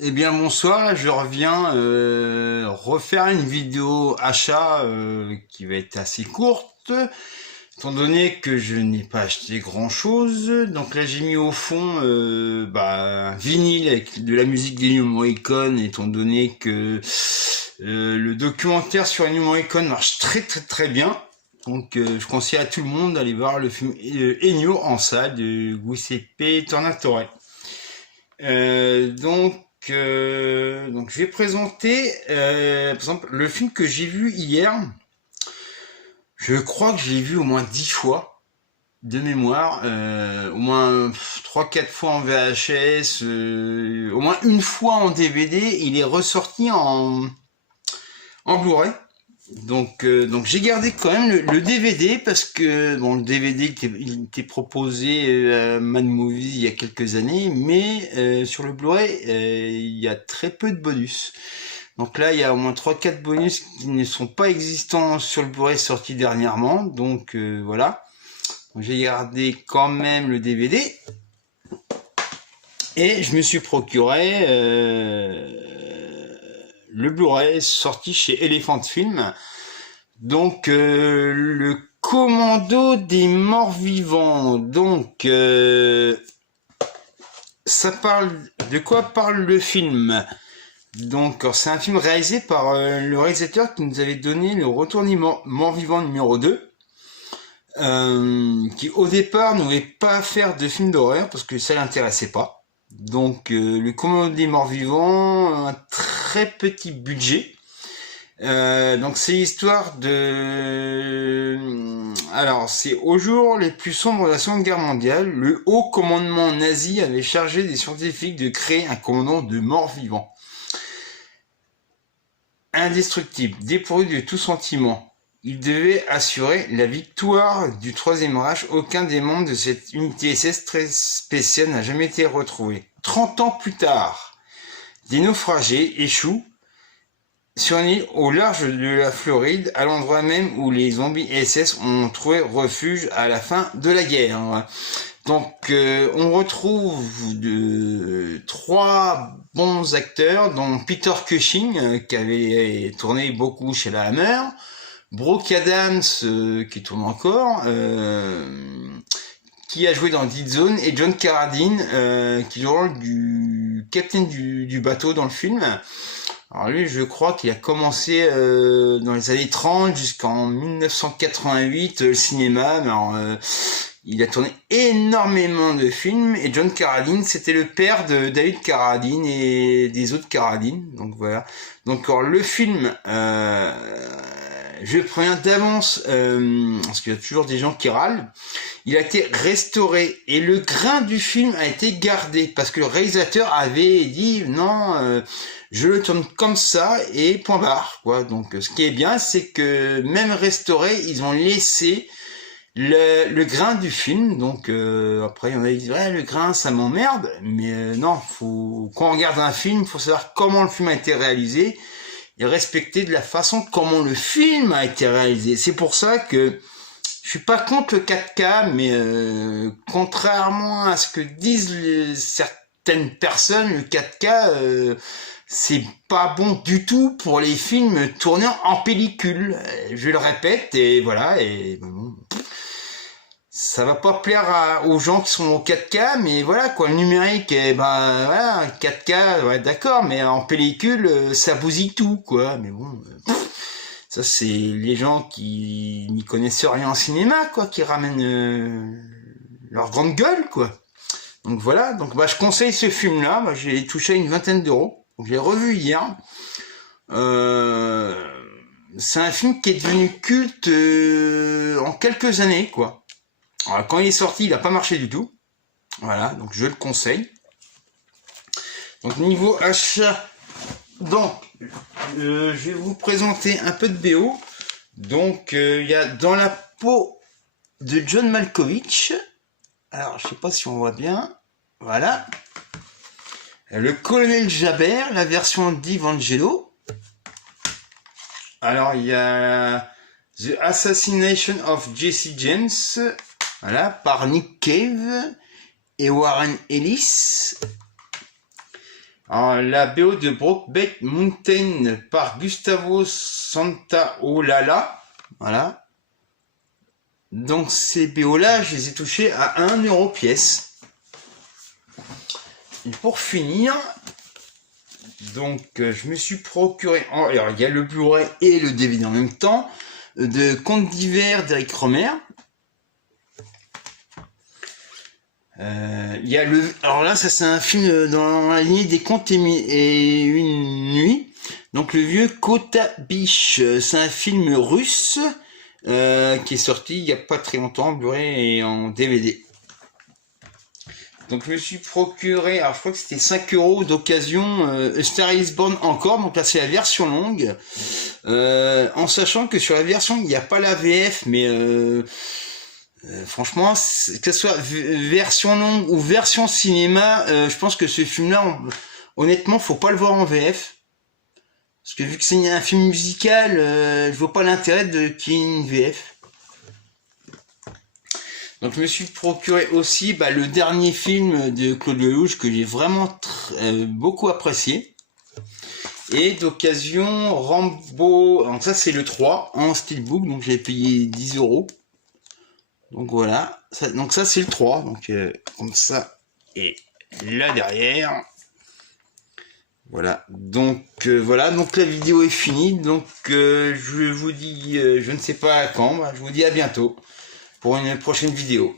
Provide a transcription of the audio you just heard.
Eh bien bonsoir, là je reviens refaire une vidéo achat qui va être assez courte, étant donné que je n'ai pas acheté grand chose. Donc là j'ai mis au fond un vinyle avec de la musique d'Ennio Morricone, étant donné que le documentaire sur Ennio Morricone marche très bien. Donc je conseille à tout le monde d'aller voir le film Ennio en salle de Giuseppe Tornatore. Donc je vais présenter par exemple le film que j'ai vu hier. Je crois que je l'ai vu au moins 10 fois de mémoire, au moins 3-4 fois en VHS, au moins une fois en DVD. Il est ressorti en Blu-ray. Donc j'ai gardé quand même le DVD parce que bon, le DVD il était proposé à Mad Movies il y a quelques années, mais sur le Blu-ray il y a très peu de bonus. Donc là il y a au moins 3-4 bonus qui ne sont pas existants sur le Blu-ray sorti dernièrement. Donc voilà. Donc, j'ai gardé quand même le DVD et je me suis procuré le Blu-ray sorti chez Elephant Film. Donc le commando des morts vivants. Donc ça parle de quoi parle le film? Donc c'est un film réalisé par le réalisateur qui nous avait donné le Retour des morts vivants numéro 2. Qui au départ ne voulait pas faire de film d'horreur parce que ça l'intéressait pas. Donc le commando des morts vivants, un très petit budget. Donc c'est l'histoire de... Alors c'est au jour les plus sombres de la Seconde Guerre mondiale, le haut commandement nazi avait chargé des scientifiques de créer un commandant de morts vivants. Indestructible, dépourvu de tout sentiment, il devait assurer la victoire du Troisième Reich. Aucun des membres de cette unité SS très spéciale n'a jamais été retrouvé. 30 ans plus tard, des naufragés échouent sur une île au large de la Floride, à l'endroit même où les zombies SS ont trouvé refuge à la fin de la guerre. Donc on retrouve trois bons acteurs, dont Peter Cushing, qui avait tourné beaucoup chez la Hammer, Brooke Adams, qui tourne encore, qui a joué dans Dead Zone, et John Carradine, qui joue le rôle du capitaine du bateau dans le film. Alors lui, je crois qu'il a commencé dans les années 30 jusqu'en 1988 le cinéma. Mais alors, il a tourné énormément de films, et John Carradine, c'était le père de David Carradine et des autres Carradine. Donc voilà. Donc alors, le film, je préviens d'avance parce qu'il y a toujours des gens qui râlent. Il a été restauré et le grain du film a été gardé parce que le réalisateur avait dit non, je le tourne comme ça et point barre quoi. Donc ce qui est bien, c'est que même restauré, ils ont laissé le grain du film. Donc après, il y en a qui disent ouais, le grain ça m'emmerde, mais non, faut quand on regarde un film, faut savoir comment le film a été réalisé et respecter de la façon comment le film a été réalisé. C'est pour ça que je suis pas contre le 4K, mais contrairement à ce que disent certaines personnes, le 4K, c'est pas bon du tout pour les films tournés en pellicule. Je le répète, et voilà, et bon, ça va pas plaire aux gens qui sont au 4K, mais voilà quoi, le numérique, voilà, 4K, ouais, d'accord, mais en pellicule, ça bousille tout, quoi, mais bon... Ça, c'est les gens qui n'y connaissent rien en cinéma, quoi, qui ramènent leur grande gueule, quoi. Donc voilà, donc je conseille ce film-là. J'ai touché à une vingtaine d'euros. Je l'ai revu hier. C'est un film qui est devenu culte en quelques années, quoi. Alors, quand il est sorti, il n'a pas marché du tout. Voilà, donc je le conseille. Donc niveau achat, donc je vais vous présenter un peu de BO. Donc il y a Dans la peau de John Malkovich. Alors je sais pas si on voit bien. Voilà. Le colonel Jabert, la version d'Ivangelo. Alors il y a The Assassination of Jesse James. Voilà, par Nick Cave et Warren Ellis. Alors, la BO de Brokeback Mountain par Gustavo Santaolalla. Voilà. Donc ces BO là, je les ai touchés à 1 euro pièce. Et pour finir, donc je me suis procuré, alors il y a le Blu-ray et le DVD en même temps, de Contes d'hiver d'Eric Romer. Il y a alors là, ça c'est un film dans la lignée des Contes et une nuit. Donc le vieux Kotabish, c'est un film russe qui est sorti il y a pas très longtemps en Blu-ray et en DVD. Donc je me suis procuré, alors je crois que c'était 5 euros d'occasion, A Star is Born encore, donc là c'est la version longue, en sachant que sur la version il n'y a pas la VF, mais franchement, que ce soit version longue ou version cinéma, je pense que ce film-là, honnêtement, faut pas le voir en VF. Parce que vu que c'est un film musical, je vois pas l'intérêt de qu'il y ait une VF. Donc je me suis procuré aussi le dernier film de Claude Lelouch que j'ai vraiment beaucoup apprécié. Et d'occasion, Rambo, donc ça c'est le 3 en steelbook, donc j'ai payé 10 euros. Donc voilà, donc ça c'est le 3, donc comme ça, et là derrière, voilà, donc donc la vidéo est finie, donc je vous dis, je ne sais pas quand, je vous dis à bientôt pour une prochaine vidéo.